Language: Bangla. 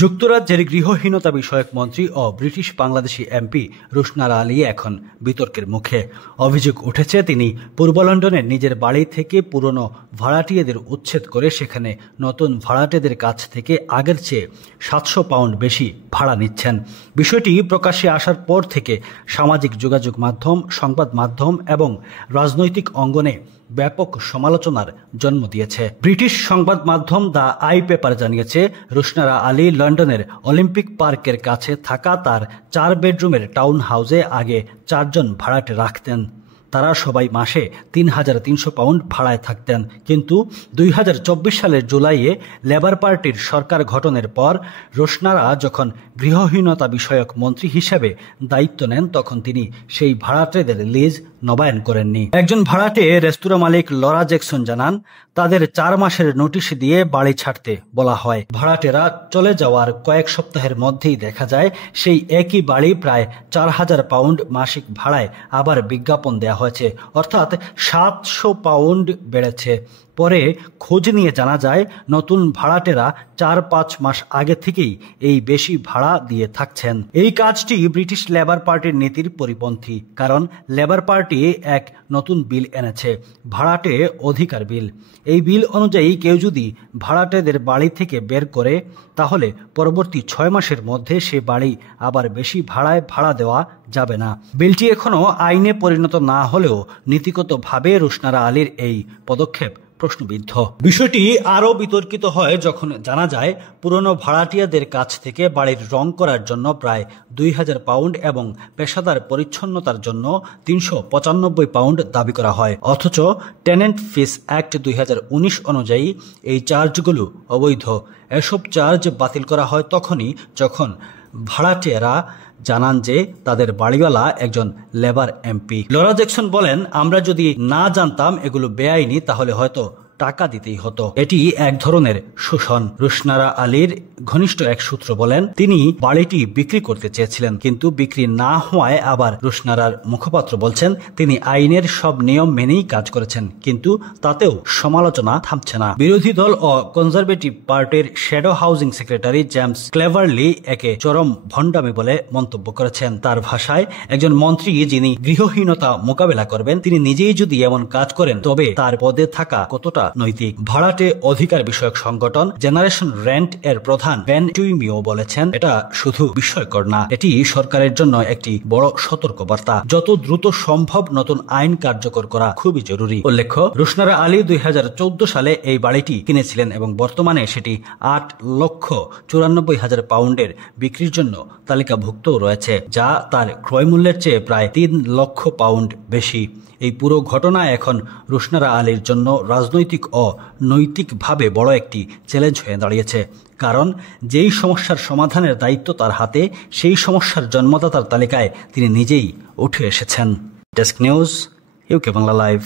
যুক্তরাজ্যের গৃহহীনতা বিষয়ক মন্ত্রী ও ব্রিটিশ বাংলাদেশি এমপি রুশনারা আলী এখন বিতর্কের মুখে। অভিযোগ উঠেছে তিনি পূর্ব লন্ডনের নিজের বাড়ি থেকে পুরনো ভাড়াটিয়াদের উচ্ছেদ করে সেখানে নতুন ভাড়াটেদের কাছ থেকে আগের চেয়ে 700 পাউন্ড বেশি ভাড়া নিচ্ছেন। বিষয়টি প্রকাশ্যে আসার পর থেকে সামাজিক যোগাযোগ মাধ্যম, সংবাদ মাধ্যম এবং রাজনৈতিক অঙ্গনে ব্যাপক সমালোচনার জন্ম দিয়েছে। ব্রিটিশ সংবাদ মাধ্যম দ্য আই পেপার জানিয়েছে, রুশনারা আলী লন্ডনের অলিম্পিক পার্কের কাছে থাকা তার 4 বেডরুমের টাউন হাউসে আগে 4 জন ভাড়াটে রাখতেন। তারা সবাই মাসে 3300 পাউন্ড ভাড়ায় থাকতেন। কিন্তু 2024 সালের জুলাইয়ে লেবার পার্টির সরকার গঠনের পর রুশনারা যখন গৃহহীনতা বিষয়ক মন্ত্রী হিসেবে দায়িত্ব নেন, তখন তিনি সেই ভাড়াটেদের লিজ নবায়ন করেননি। একজন ভাড়াটে রেস্তোরাঁ মালিক লরা জ্যাকসন জানান, তাদের 4 মাসের নোটিশ দিয়ে বাড়ি ছাড়তে বলা হয়। ভাড়াটেরা চলে যাওয়ার কয়েক সপ্তাহের মধ্যেই দেখা যায় সেই একই বাড়ি প্রায় 4000 পাউন্ড মাসিক ভাড়ায় আবার বিজ্ঞাপন দেওয়া হয়েছে, অর্থাৎ 700 পাউন্ড বেড়েছে। পরে খোঁজ নিয়ে জানা যায় নতুন ভাড়াটেরা 4-5 মাস আগে থেকেই এই বেশি ভাড়া দিয়ে থাকছেন। এই কাজটি ব্রিটিশ লেবার পার্টির নীতির পরিপন্থী, কারণ লেবার পার্টি এক নতুন বিল এনেছে, ভাড়াটে অধিকার বিল। এই বিল অনুযায়ী কেউ যদি ভাড়াটেদের বাড়ি থেকে বের করে, তাহলে পরবর্তী 6 মাসের মধ্যে সে বাড়ি আবার বেশি ভাড়ায় ভাড়া দেওয়া যাবে না। বিলটি এখনো আইনে পরিণত না হলেও নীতিগতভাবে রুশনারা আলীর এই পদক্ষেপ প্রশ্নবিদ্ধ। বিষয়টি আরও বিতর্কিত হয় যখন জানা যায় পুরনো ভাড়াটিয়াদের কাছ থেকে বাড়ির রং করার জন্য প্রায় 2000 পাউন্ড এবং পেশাদার পরিচ্ছন্নতার জন্য 395 পাউন্ড দাবি করা হয়। অথচ টেনেন্ট ফিস অ্যাক্ট 2019 অনুযায়ী এই চার্জগুলো অবৈধ। এসব চার্জ বাতিল করা হয় তখনই যখন ভাড়াটিয়ারা জানান যে তাদের বাড়িওয়ালা একজন লেবার এমপি। লরা জ্যাকসন বলেন, আমরা যদি না জানতাম এগুলো বেআইনি, তাহলে হয়তো টাকা দিতেই হতো। এটি এক ধরনের শোষণ। রুশনারা আলীর ঘনিষ্ঠ এক সূত্র বলেন, তিনি বাড়িটি বিক্রি করতে চেয়েছিলেন, কিন্তু বিক্রি না হওয়ায় আবার রুশনারার মুখপাত্র বলছেন তিনি আইনের সব নিয়ম মেনেই কাজ করেছেন, কিন্তু তাতেও সমালোচনা থামছে না। বিরোধী দল ও কনজারভেটিভ পার্টির shadow housing secretary James Cleverly একে চরম ভণ্ডামি বলে মন্তব্য করেছেন। তার ভাষায়, একজন মন্ত্রী যিনি গৃহহীনতা মোকাবেলা করবেন, তিনি নিজেই যদি এমন কাজ করেন তবে তার পদে থাকা কতটা নৈতিক। ভাড়াটে অধিকার বিষয়ক সংগঠন জেনারেশন রেন্ট এর প্রধান বেন টুইমিও বলেছেন, এটা শুধু বিস্ময়কর না, এটি সরকারের জন্য একটি বড় সতর্কবার্তা। যত দ্রুত সম্ভব নতুন আইন কার্যকর করা খুবই জরুরি। উল্লেখ্য, রুশনারা আলী 2014 সালে এই বাড়িটি কিনেছিলেন এবং বর্তমানে সেটি 8,94,000 পাউন্ডের বিক্রির জন্য তালিকাভুক্ত রয়েছে, যা তার ক্রয় মূল্যের চেয়ে প্রায় 3 লক্ষ পাউন্ড বেশি। এই পুরো ঘটনা এখন রুশনারা আলীর জন্য রাজনৈতিক ও নৈতিকভাবে বড় একটি চ্যালেঞ্জ হয়ে দাঁড়িয়েছে, কারণ যেই সমস্যার সমাধানের দায়িত্ব তার হাতে, সেই সমস্যার জন্মদাতার তালিকায় তিনি নিজেই উঠে এসেছেন। Desk news, UK Bangla live.